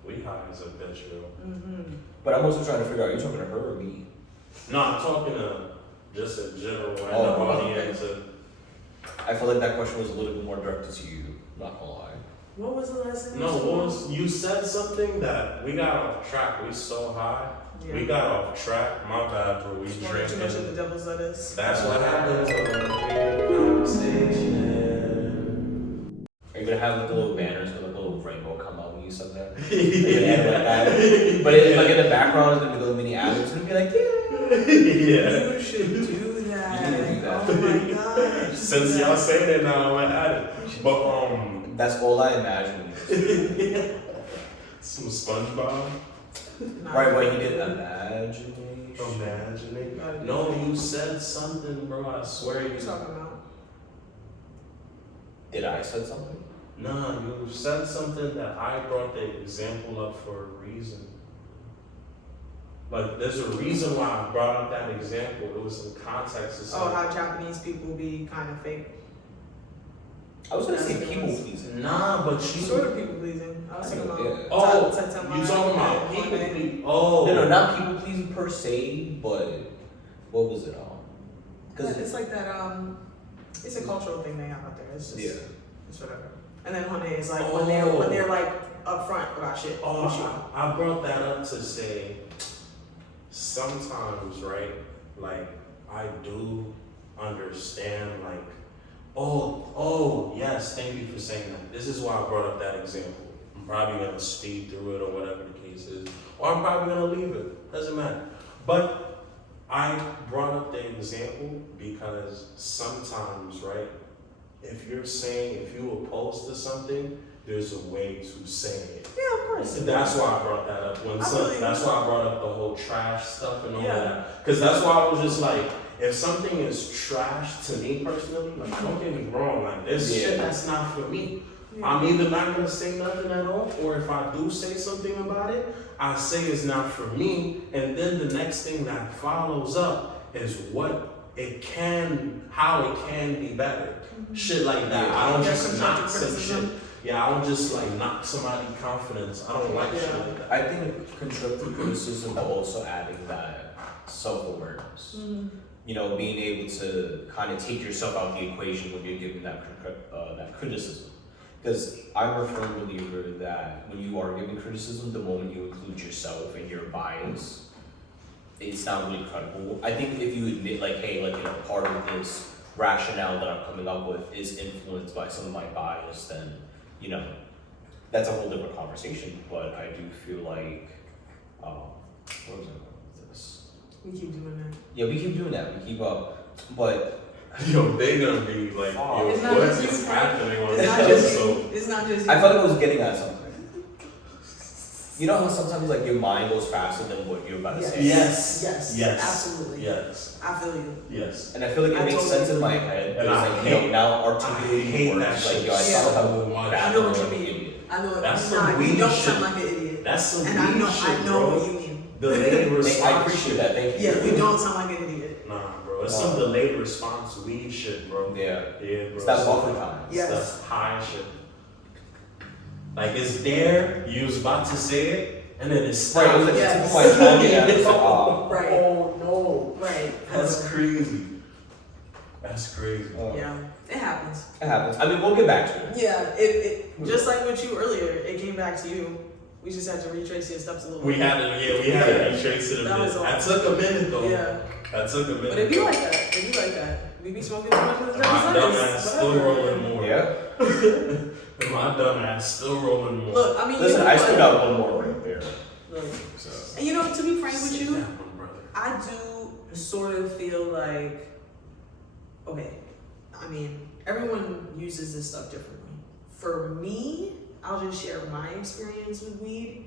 We high as a bitch, yo. But I'm also trying to figure out, you talking to her or me? No, I'm talking to just a general random audience. I feel like that question was a little bit more directed to you, not gonna lie. What was the last thing? No, what was you said something that we got off track. We so high. Yeah. We got off track. My bad, bro. We Smoking too much of drinking. the devil's lettuce. That's what happens on the conversation. Are you gonna have like the little banners with like a little rainbow come out when you said that? Yeah. But like in the background, it's gonna be little mini ads. It's gonna be like, Yeah. You should do that. You need to do that. Oh my gosh. Since y'all saying it now, I'm gonna add it. But that's all I imagine. some SpongeBob. Nah. Right, what you did imagination. Imagining. No, you said something, bro. I swear What are you. you talking about? Did I said something? Nah, you said something that I brought the example up for a reason. Like, there's a reason why I brought up that example. It was in context of Oh, something. how Japanese people be kind of fake. I was gonna say people pleasing. Nah, but you. Sort of people pleasing. I was talking about. Yeah. Oh, Saitama you talking about and people? Hone. Oh. No, not people pleasing per se, but what was it? Yeah, it's like that. It's a cultural thing they have out there. It's just. Yeah. It's whatever. And then Hone is like Oh. when they're like upfront about shit. Oh, I brought that up to say sometimes, right? Like, I do understand, like, oh, yes, thank you for saying that. This is why I brought up that example. I'm probably gonna speed through it or whatever the case is, or I'm probably gonna leave it. Doesn't matter. But I brought up the example because sometimes, right? If you oppose to something, there's a way to say it. Yeah, of course. That's why I brought that up. That's why I brought up the whole trash stuff and all Yeah. that. Because that's why I was just like, if something is trash to me personally, like don't get me wrong, like this shit that's not for me. I'm either not gonna say nothing at all, or if I do say something about it, I say it's not for me, and then the next thing that follows up is how it can be better. Shit like that. I don't just knock some shit. Yeah, I don't just like knock somebody's confidence. I don't like shit like that. I think constructive criticism, but also adding that self-awareness. You know, being able to kind of take yourself out the equation when you're giving that criticism. Because I'm a firm believer that when you are giving criticism, the moment you include yourself and your bias, it's not really credible. I think if you admit, like, hey, like, you know, part of this rationale that I'm coming up with is influenced by some of my bias, then, you know, that's a whole different conversation. But I do feel like, what was it with this? We keep doing that. Yeah, we keep doing that. We keep up, but Yo, they gonna be like, yo, It's not what just is you, happening on It's not this just episode? you. It's not just you. I felt like I was getting at something. You know how sometimes like your mind goes faster than what you're about to say. Yes. Yes. Yes. Absolutely. Yes. I feel you. Yes. And I feel like it I makes totally sense in agree. my head. And But it's I like, hate- yo, now I articulating hate words, that like, shit yo, I so sound like much. a bad I know what boy, you mean. idiot. I know it. That's It's some not. weed You don't shit. sound like an idiot. That's some And I weed know. shit, I know bro. what you mean. Delayed response. I appreciate that. Thank you. Yeah, we don't sound like an idiot. Nah, bro. It's some delayed response weed shit, bro. Yeah. Yeah, bro. It's that So- buffer time. Yes. That's high shit. Like it's there, you was about to say it, and then it's Right, it was like Yes. the tip of my tongue and it's like, oh. Right. Oh no. Right. That's crazy. That's crazy. Yeah. It happens. It happens. I mean, we'll get back to it. Yeah. It just like with you earlier. It came back to you. We just had to retrace your steps a little We bit. had to retrace it a That bit. was all. That took a minute though. Yeah. That took a minute. But it be like that. It be like that. We be smoking too much of the My dumb ass still rolling more. Yeah. My dumb ass still rolling more. Look, I mean, Listen, you know I still what? got one more right there. Look, So. and you know, to be frank with Sit you, down, brother. I do sort of feel like okay, I mean, everyone uses this stuff differently. For me, I'll just share my experience with weed.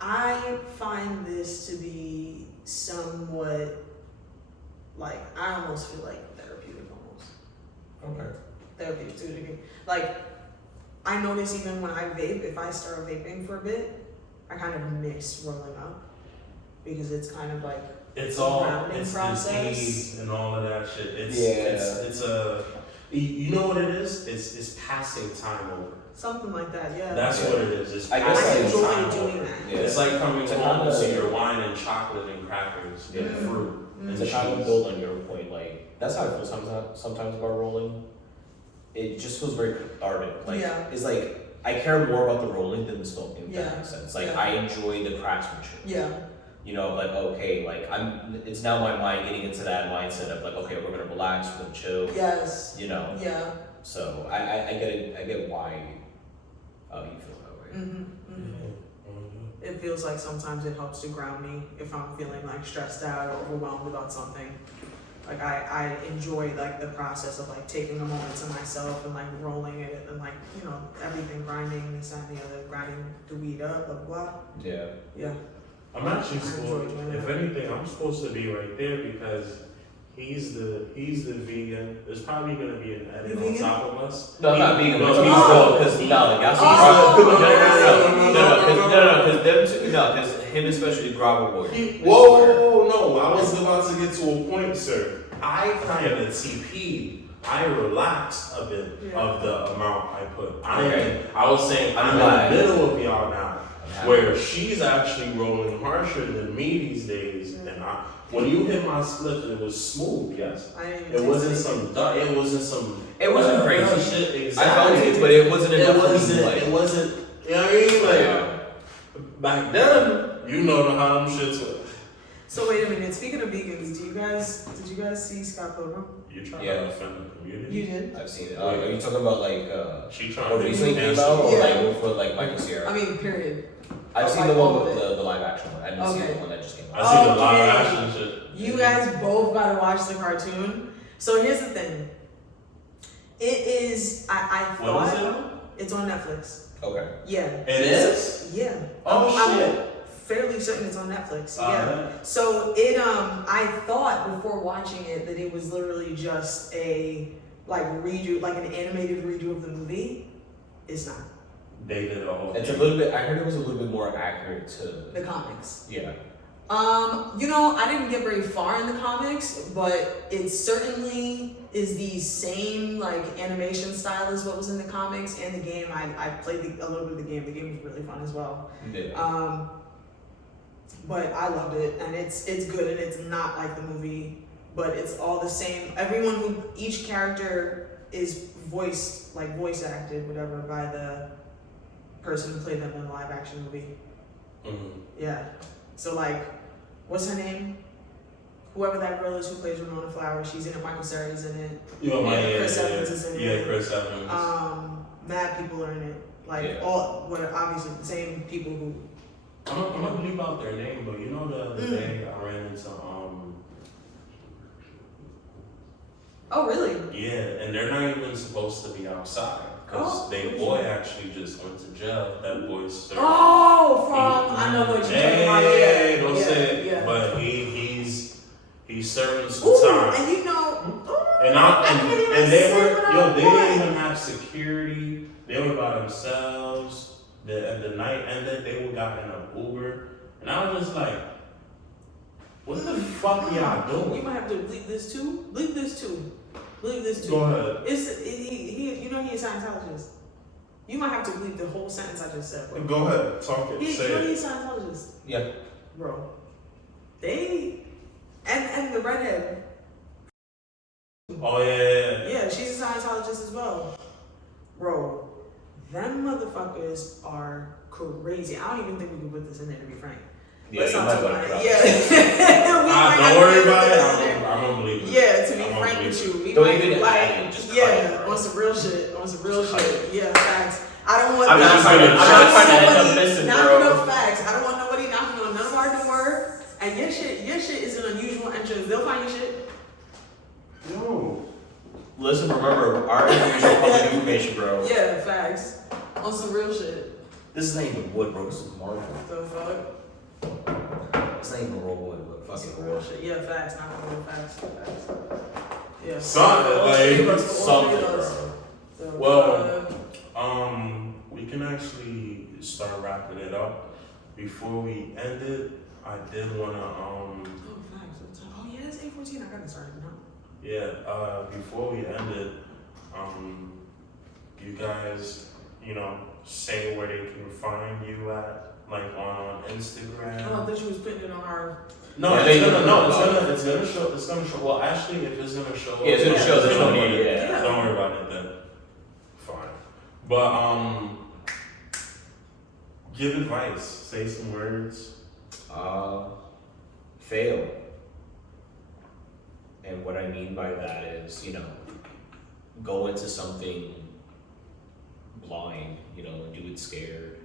I find this to be somewhat, like, I almost feel like therapeutic almost. Okay. Therapeutic to a degree. Like, I notice even when I vape, if I start vaping for a bit, I kind of miss rolling up. Because it's kind of like, It's all, grounding it's process. disease and all of that shit. It's a, you know what it is? It's passing time over. something like that, yeah. That's what it is. It's I guess I passing enjoy time doing over. that. Yeah. It's like coming To home kinda- to your wine and chocolate and crackers and Yeah. fruit and To kind of cheese. build on your point, like that's how I feel sometimes about rolling. It just feels very cathartic. Like Yeah. it's like I care more about the rolling than the smoking. If Yeah. that makes sense. Like Yeah. I enjoy the craftsmanship. Yeah, You know, like okay, like it's now my mind getting into that mindset of like okay, we're gonna relax, we're gonna chill. yes, You know, yeah. so I get it. I get why you feel that way. Mm-hmm, It feels like sometimes it helps to ground me if I'm feeling like stressed out or overwhelmed about something. Like I enjoy like the process of like taking a moment to myself and like rolling it and like, you know, everything grinding, this and the other, grinding the weed up, blah, blah, blah. Yeah. Yeah. I'm actually I enjoy supposed, doing if that. anything, I'm supposed to be right there because he's the vegan. There's probably gonna be an edit You on vegan? top of us. No, I'm not being No, because he's no, y'all see because them two, no, because him especially Grabber Boy. Whoa, no, I was about to get to a point, sir. I kind of TP. I relaxed a bit Yeah. of the amount I put. Okay. I was saying I'm in the middle of y'all now, where she's actually rolling harsher than me these days. And when you hit my split, it was smooth. Yes, I didn't it even wasn't taste some. It wasn't some. It wasn't crazy. Shit. I Exactly. felt it, but it wasn't It enough for me. wasn't. Like, It wasn't. You know what I mean? Like yeah. back then, you know how them shits were. So wait a minute, speaking of vegans, did you guys see Scott Pilgrim? You trying Yeah. to offend the community? You did? I've seen it. Are you talking about like She trying what to recently came cancel. out, or Yeah. like with like Michael Cera? I mean, period. I've seen like the one all with of the live action one. I didn't see Okay. the one that just came out. I see the live Okay. action shit. You guys both gotta watch the cartoon. So here's the thing. It is, I What is thought, it? it's on Netflix. Okay. Yeah. It is? Yeah. Oh, I'm shit. fairly certain it's on Netflix. Yeah. Yeah. So I thought before watching it that it was literally just a like redo, like an animated redo of the movie. It's not. They did a whole It's a thing. little bit. I heard it was a little bit more accurate to. The comics. Yeah. You know, I didn't get very far in the comics, but it certainly is the same like animation style as what was in the comics and the game. I played a little bit of the game. The game was really fun as well. Yeah. But I loved it, and it's good, and it's not like the movie, but it's all the same. Each character is voice acted, whatever, by the person who played them in the live action movie. Mhm. Yeah. So like, what's her name? Whoever that girl is who plays Ramona Flowers, she's in it. Michael Cera's in it. Chris Evans is in it. Yeah, Chris Evans. Mad people are in it. Like Yeah. obviously the same people who. I'm gonna leave out their name, but you know the other day I ran into Oh really? yeah, and they're not even supposed to be outside because Oh, they which boy one? actually just went to jail. That boy's served. Oh, from I know what you're talking about. Yeah, don't yeah, say it. yeah. But he's serving some Ooh, time. and you know, And I can't even and they say were what I they didn't want. even have security. They were by themselves. The night ended, they got in an Uber, and I was just like, "What the fuck y'all You doing?" might have to bleep this too. Bleep this too. Bleep this too. Go ahead. He you know he's a Scientologist. You might have to bleep the whole sentence I just said. Bro. Go ahead, talk it. You Say know it. he's a Scientologist, Yeah. bro. They and the redhead. Oh yeah. Yeah, she's a Scientologist as well, bro. Them motherfuckers are crazy. I don't even think we can put this in there, to be frank. Yeah. Let's You not might talk want about to it. drop Yeah. We might have Don't to worry put about this it. in there. I'm gonna believe it. Yeah, to be I'm gonna frank believe with it. you, we Don't might even like, add it, just cut yeah, it, bro. on some real shit, Cut it. Yeah, facts. I don't want I'm not this- trying to- I'm not trying to end up somebody missing, knocking bro. on facts. I don't want nobody knocking on none of our door. And your shit is an unusual entrance. They'll find your shit. Yo. Listen, remember, our information is public information, bro. Yeah, facts. On some real shit. This is not even wood, bro. This is marble. The fuck? It's not even real wood, but Some fucking real wood. shit. Yeah, facts. Not real facts. Facts. Yeah. Something, All like, three of us, all something, three of us. bro. The Well, fuck? we can actually start wrapping it up. Before we end it, I did wanna Oh, facts. Oh, yeah, it's 8:14. I gotta start now. yeah, before we end it, you guys, say where they can find you at, like on Instagram. Oh, I thought you was putting it on our. No, Yeah, it's gonna show. Well, actually, if it's gonna show, Yeah, it's gonna show. There's no need. Yeah. Yeah. Don't worry about it then. Fine. But give advice. Say some words. Fail. And what I mean by that is, go into something blind, do it scared.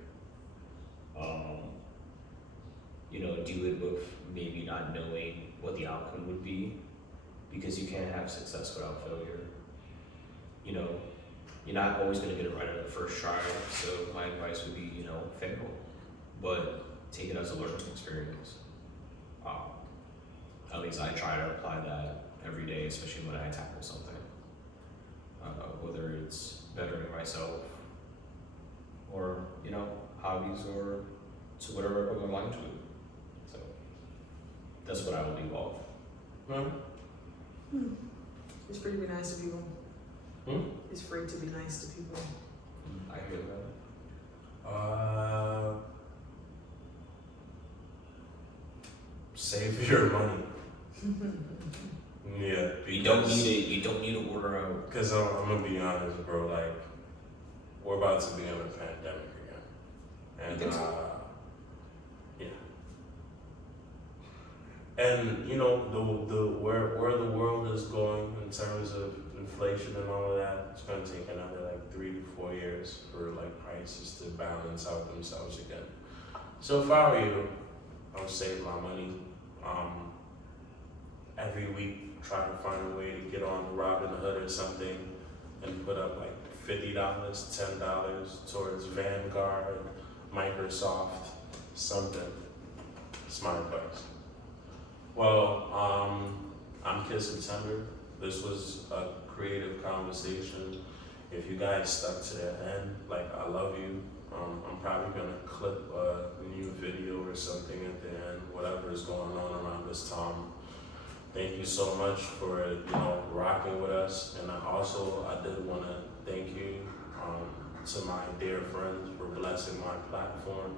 Do it with maybe not knowing what the outcome would be, because you can't have success without failure. You're not always gonna get it right on the first try, so my advice would be, fail, but take it as a learning experience. At least I try to apply that every day, especially when I tackle something. Whether it's bettering myself, or hobbies, or to whatever I put my mind to. So that's what I would leave off. It's free to be nice to people. It's free to be nice to people. I hear that. Save your money. Yeah. You don't need it. You don't need to order out. Because I'm gonna be honest, bro. Like, we're about to be in a pandemic again, and You think so? yeah. And the where the world is going in terms of inflation and all of that, it's gonna take another 3 to 4 years for prices to balance out themselves again. So if I were you, I would save my money. Every week, try to find a way to get on Robinhood or something and put up $50, $10 towards Vanguard, Microsoft, something. It's my advice. Well, I'm Kiid September. This was a creative conversation. If you guys stuck to the end, I love you. I'm probably gonna clip a new video or something at the end, whatever is going on around this time. Thank you so much for rocking with us, and I did want to thank you to my dear friends for blessing my platform.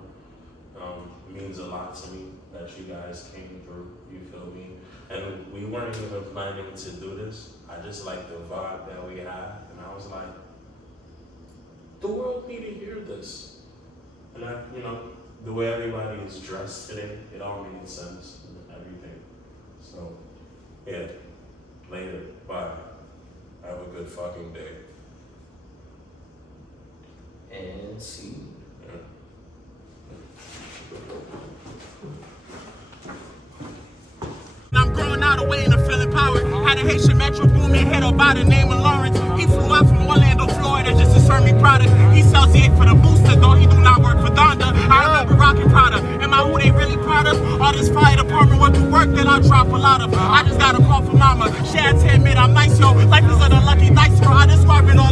It means a lot to me that you guys came through. You feel me? And we weren't even planning to do this. I just like the vibe that we had, and I was like, the world need to hear this. And the way everybody is dressed today, it all made sense and everything. So, yeah, later, bye. Have a good fucking day. And see. I'm growing out away and I'm feeling power. Had a Haitian metro booming head up by the name of Lawrence. He flew out from Orlando, Florida just to serve me product. He sells the 8 for the booster, though he do not work for Donda. I remember rocking Prada. Am I who they really proud of? All this fire department went to work that I drop a lot of. I just got a call from mama. She had to admit I'm nice, yo. Life is an unlucky dice, bro. I just swerve it all.